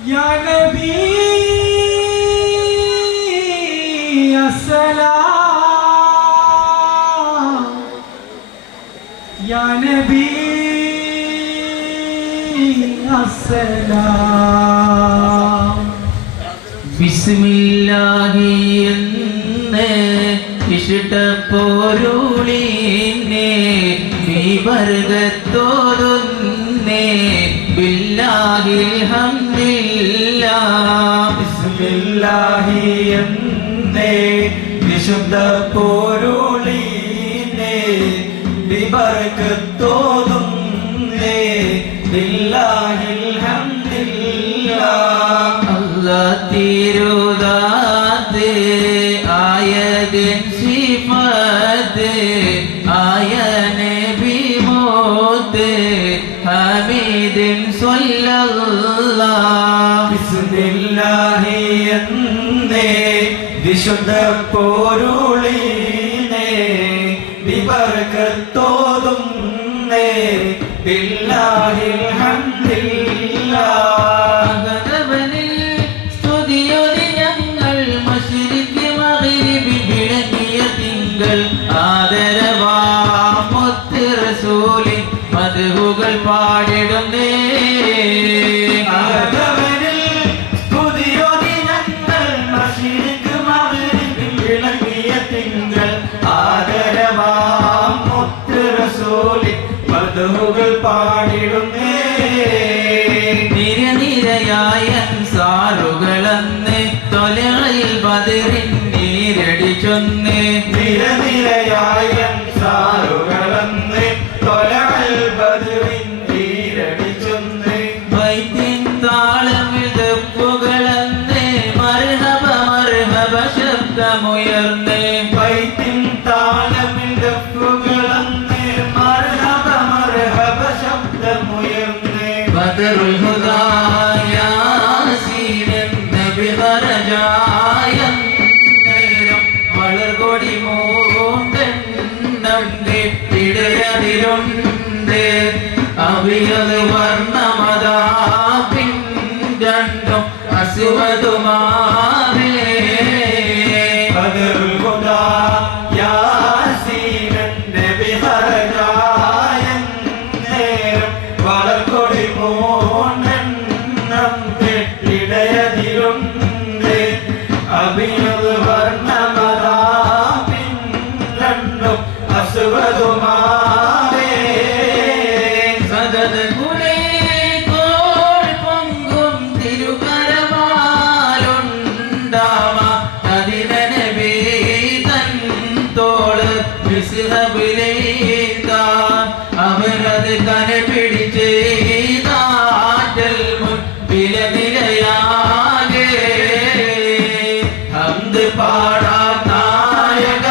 يا نبي السلام يا نبي السلام بسم الله ഇഷ്ടപ്പോരുളിനെ വിവർഗത്തോതുന്നേ ബില്ലാഹിൽ ഹംദില്ലാ ബിസ്മില്ലാഹി എന്നേ വിശുദ്ധ പോരുളിനെ വിവർഗത്തോതുന്നേ ബില്ലാഹിൽ ഹംദില്ലാ അല്ലാഹ് തിരുദാത്ത് ആയതിൻ സിഫത്ത് ആയ നബി മോത്ത് ഹമീദിൻ സ്വല്ലല്ലാഹ് ബിസ്മില്ലാഹി എന്നേ വിശുദ്ധ പോരുളിനെ വിവർഗത്തോതുന്നേ ബില്ലാഹിൽ ഹംദില്ലാ മദ്ഹുകൾ പാടിടുന്നേ ആദവനിൽ സ്തുതിയോതി ഞങ്ങൾ മശരിഖ് മഗ്രിബിൽ വിളങ്ങിയ തിങ്കൾ ആദരവാം മുത്ത് റസൂലിൻ മദ്ഹുകൾ പാടിടുന്നേ നിരനിരയായ അൻസാറുകളന്ന് തൊലയിൽ ബദറിൻ നീരടിച്ചൊന്ന് നിരനിരയായ അൻസാറുകളന്ന് തൊലകൾ ബദറിൻ നീരടിച്ചൊന്ന് വൈദ്യൻ താളമിൽ ദപ്പുകളന്ന് മർഹബ മർഹബ ശബ്ദമുയർന്ന് വൈദ്യൻ താളമിൽ ദഫുകളന്ന് മർഹബ മർഹബ ശബ്ദമുയർന്ന് ബദറുൽ ഹുദാ യാസീൻ നബി ഖറജായ നേരം വളർകൊടി മൂണ്ടെണ്ണം ഇടയതിലുണ്ട് അവിയത് വർണ്ണമതാ പിൻഡും അസുവതുമാവേ ബദറുൽ ഹുദാ യാസീൻ നബി ഖറജായ നേരം വളർകൊടി മൂന്നെണ്ണം ഇടയതിലുണ്ട് അഭിയത് വർണ്ണമതാ പിൻഡും അസുവതുമാവേ സദത കുലൈകോൾ പൊങ്കും തിരുകരമാലുണ്ടാമ അതിനനബി തൻ തോള് വിസ്ഹബിലേതാ അവനത് കനെ പിടിച്ചേതാറ്റൽ മുൻ വിലനിലയാകെ ഹംദ് പാടാം നായക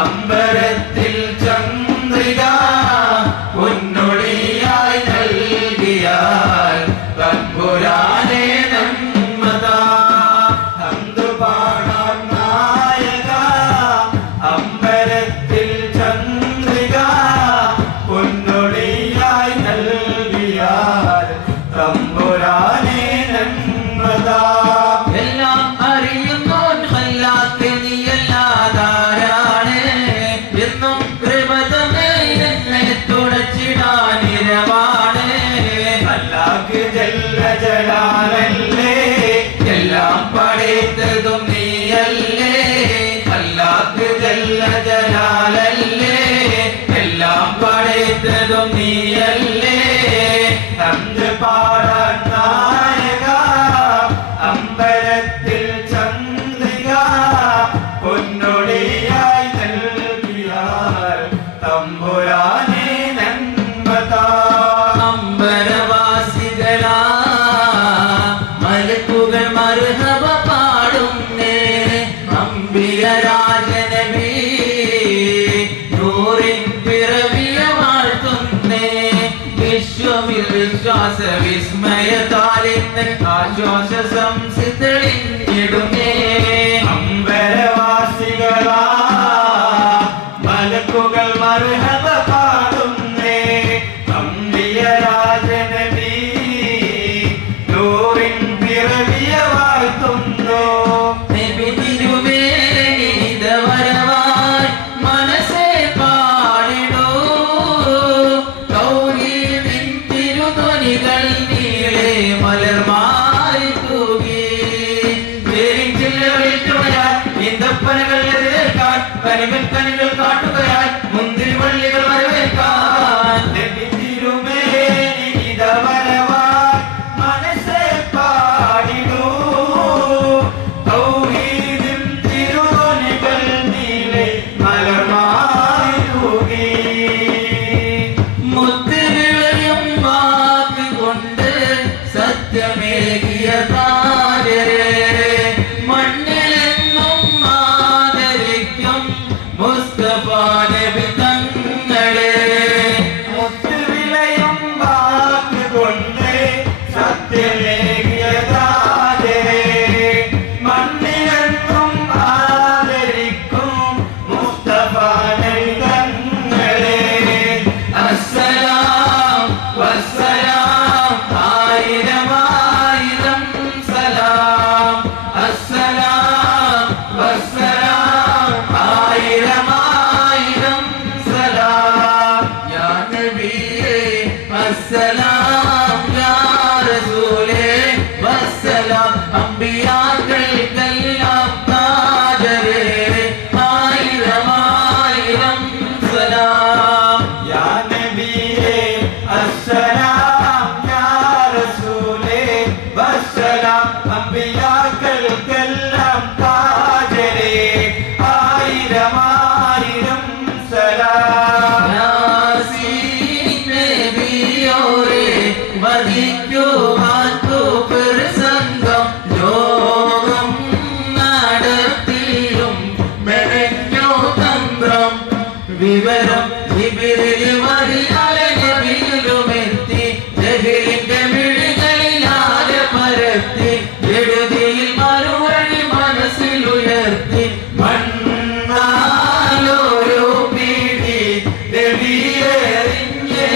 അമ്പരത്തിൽ ചന്ദ്രിക പൊന്നൊളിയായി നൽകിയാൽ തമ്പുരാനെ നന്മതാ ഹംദ് പാടാം നായക അമ്പരത്തിൽ ചന്ദ്രിക പൊന്നൊളിയായി നൽകിയാൽ തമ്പുരാനെ നന്മതാ എല്ലാം അറിയുന്നോൻ ഖല്ലാഖ് നീയല്ലാതാരാണ് എന്നും കൃപ തന്നെ എന്നെ തുടച്ചിടാനിരവാണ് അല്ലാഹ് ജല്ല ജലാലല്ലേ എല്ലാം പടയത്തതും നീയല്ലേ അല്ലാഹ് ജല്ല ജലാലല്ലേ എല്ലാം പടയത്തതും നീയല്ലേ ഹംദ് പാടാൻ നായക അമ്പലത്തിൽ ചന്ദ്രിക പൊന്നൊളിയായി നൽകിയാൽ തമ്പുരാനെ നന്മതാ അമ്പരവാസികളാ മലക്കുകൾ മർഹബ പാടുന്നേ അംബികരാജനബി നൂറിൻ പിറവിയ വാഴ്ത്തുന്നേ വിശ്വമിൽ വിശ്വാസ വിസ്മയത്താലിന്ന് ആശ്വാസ സംസിതളിഞ്ഞിടുന്നേ അമ്പലവാസികളാ മലക്കുകൾ മർഹബ പാടുന്നേ അംബിയ രാജനബി നൂറിൻ സത്യമേകിയ താരരെ മണ്ണിലെന്നും ആദരിക്കും മുസ്തഫ നബി തങ്ങളെ മുത്തുവിളയും വാക്കുകൊണ്ട് സത്യമേകിയ താരരെ മണ്ണിലെന്നും ആദരിക്കും മുസ്തഫ നബി തങ്ങളെ അസ്സലാം വസ്സലാം ആയിരം ആയിരം സലാം അസ്സലാം വസ്സലാം ആയിരം ആയിരം സലാം യാ നബിയേ അസ്സലാം യാ റസൂലേ വസ്സലാം അമ്പിയാക്കൾക്കെല്ലാം താജരേ ആയിരം ആയിരം സലാം യാ നബിയേ അസ്സലാം യാ റസൂലേ വസ്സലാം അമ്പിയാക്കൾക്കെല്ലാം താജരേ ആയിരം ആയിരം സലാം യാസീൻ നബിയോരെ വധിക്കുവാൻ കൂപ്പർ സംഘം ലോകം നടത്തിയും മെനഞ്ഞോ തന്ത്രം വിവരം ജിബ്രീൽ വഴി അലനബിയിലുമെത്തി ജഹീലിന്റെ മിഴികളിലാകെ പരത്തി എഴുതിയിൽ മറുവഴി മനസ്സിലുയർത്തി മണ്ണാലോരോ പീടി നബിയെറിഞ്ഞേ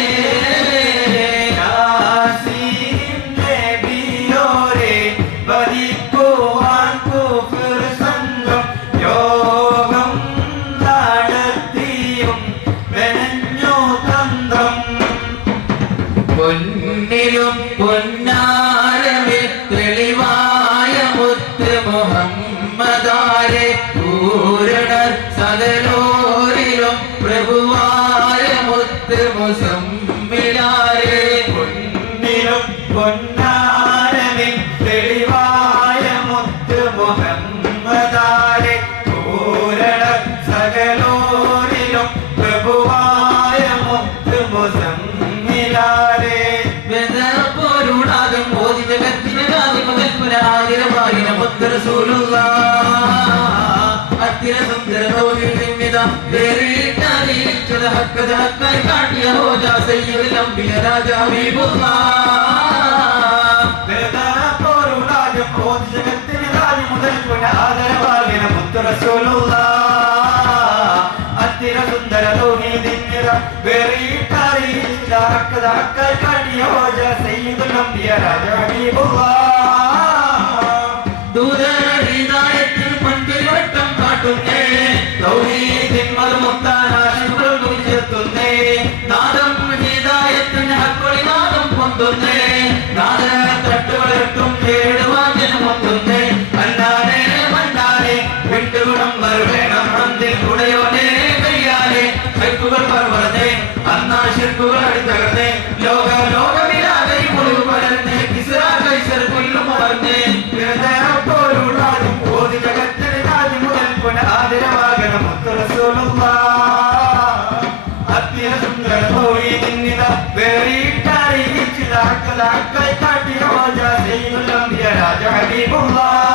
യാസീൻ നബിയോരെ വധിക്കുവാൻ കുഫർ സംഘം യോഗം നടത്തിയും മെനഞ്ഞു തന്ത്രം പൊന്നിലും പൊന്നാരമേ തെളിവായ മുത്ത് മുഹമ്മദാരെ പൂരണർ സകലോരിലും പ്രഭുവായ മുത്ത് മുസമ്മിലാരെ പൊന്നിലും പൊന്നാരമേ തെളിവായ മുത്ത് മുഹമ്മദാരെ പൂരണ സകലോരിലും പ്രഭുവായ മുത്ത് മുസമ്മിലാരെ പൊരുളാകും ഓതി ജഗത്തിന് ആദ്യ മുതൽ പുരാതിരമായ മുത്ത് റസൂലുള്ളാഹ് അത്തിര സുന്ദരതോതിൽ നിന്നിത വേറിട്ടറിയിച്ചത് ഹക്കത് ഹക്കായി കാട്ടിയ ഹോജ സയ്യിദുൽ അംബിയ രാജ ഹബീബുള്ളാഹ് പൊരുളാകും ഓതി ജഗത്തിന് ആദ്യ മുതൽ പുരാതരമായ മുത്ത് റസൂലുള്ളാഹ് അത്തിര സുന്ദര തോന്നിയ വേറിട്ടറിയിച്ച ഹക്കതാക്കായി കാട്ടിയ ഹോജ സയ്യിദുൽ അംബിയ രാജ ഹബീബുള്ളാഹ് ദൂതഹൃദയത്തിൽ മുൻപിൽ വട്ടം കാട്ടുന്നേ തൗഹീദിൻ മതമുത്താനാശുകൾ മുൻചെത്തുന്നേ നാദം ഹിദായത്തിന് ഹക്കൊളി നാദം പൊന്തുന്നേ നാദ തട്ട് വളർത്തും കേടുവാചനമൊത്തുന്നേ അല്ലാതെ മണ്ടാനെ വിട്ടുഗുണം വരവേണം അന്തിൽ ഉടയോനെ കയ്യാലെ ശിർക്കുകൾ പർവ്വതേ അന്നാ ശിർക്കുകൾ അടിത്തകർന്നേ ലോകമില്ലാതെ മുഴുവൻ പടർന്നേ കിസ്റ കൈസർ പുല്ലും വളർന്നേ പൊരുളാകും ഓതി ജഗത്തിന് ആദ്യ മുതൽ പുനാതിരവാകണ മുത്ത് റസൂലുള്ളാഹ് അത്തിര സുന്ദര തോന്നിയ വേറിട്ടറിയിച്ചിതാക്കലാക്കായി കാട്ടിയ ഹോജ സയ്യിദുൽ അംബിയ രാജ ഹബീബുള്ളാഹ്